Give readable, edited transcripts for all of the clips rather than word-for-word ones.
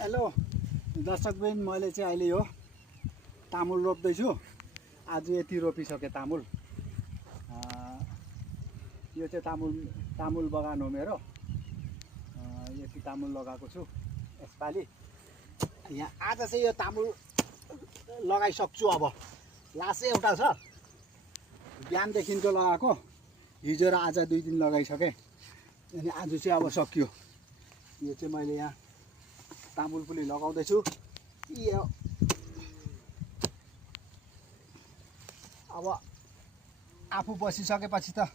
Hello दर्शकबिन, मैले चाहिँ अहिले यो तामुल रोप्दैछु। आज यति रोपिसकेँ तामुल। यो चाहिँ तामुल बगान हो मेरो। यति तामुल लगाएको छु यसपालि। यहाँ आज चाहिँ यो तामुल लगाइसक्छु। अब लास्ट एउटा छ, बिहानदेखिको लगाएको, हिजो र आज 2 दिन लगाइसकेँ। अनि आज चाहिँ अब सकियो। यो चाहिँ मैले यहाँ तामुल पुली लगाउँदैछु। यो अब आफू बसिसकेपछि त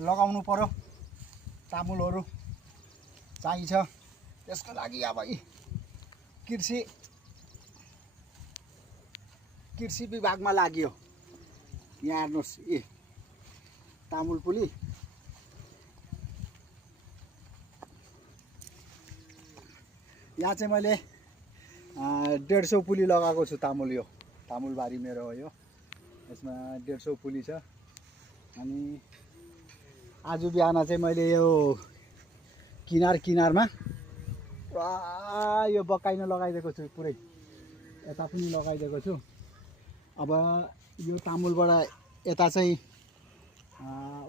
लगाउनु पर्यो, तामुलहरू चाहिन्छ। त्यसको लागि अब कृषि विभागमा लाग्यो। यहाँ हेर्नुहोस्, तामुल पुली यहाँ चाहिँ मैले 150 पुली लगाएको छु तामुल। यो तामुलबारी मेरो हो। यो यसमा 150 पुली छ। अनि आज बिहान चाहिँ मैले यो किनारमा पुरा यो बकाइन लगाइदिएको छु। पुरै यता पनि लगाइदिएको छु। अब यो तामुलबाट यता चाहिँ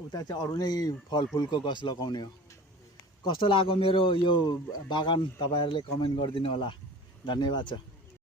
उता चाहिँ अरू नै फलफुलको गछ लगाउने हो। कस्तो लाग्यो मेरो यो बागान, तपाईहरुले कमेन्ट गरिदिनु होला। धन्यवाद छ।